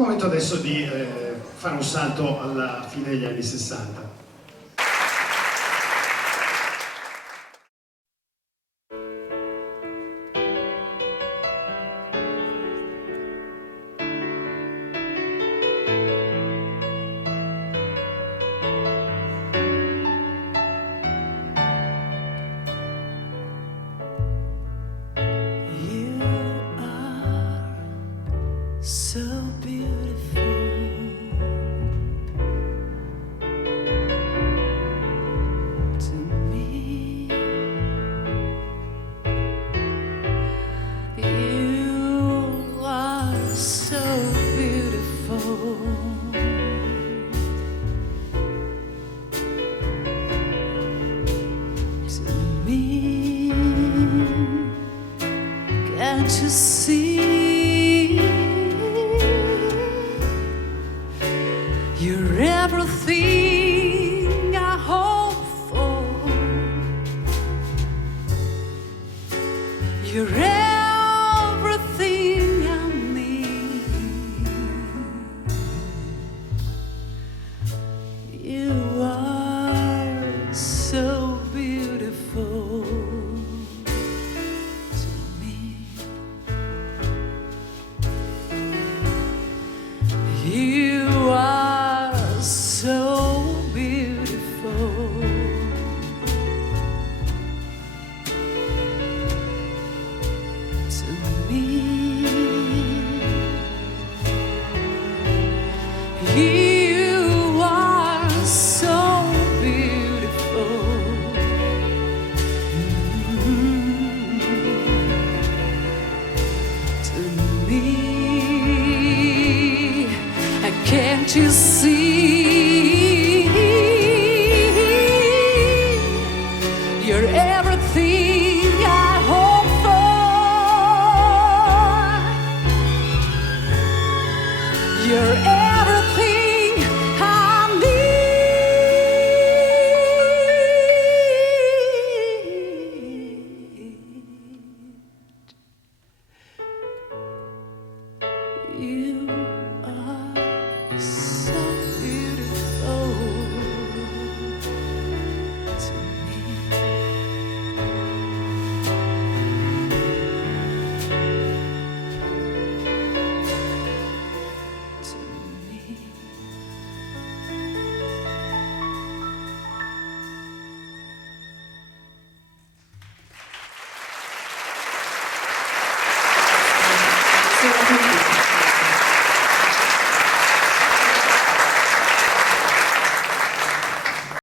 momento adesso di fare un salto alla fine degli anni 60. So beautiful to me. You are so beautiful to me. Can't you see? You're everything I hope for. You're everything I need. You are so beautiful to me. You are so beautiful to me. You are so beautiful to me. Can't you see? You're everything I hope for. You're everything I need. You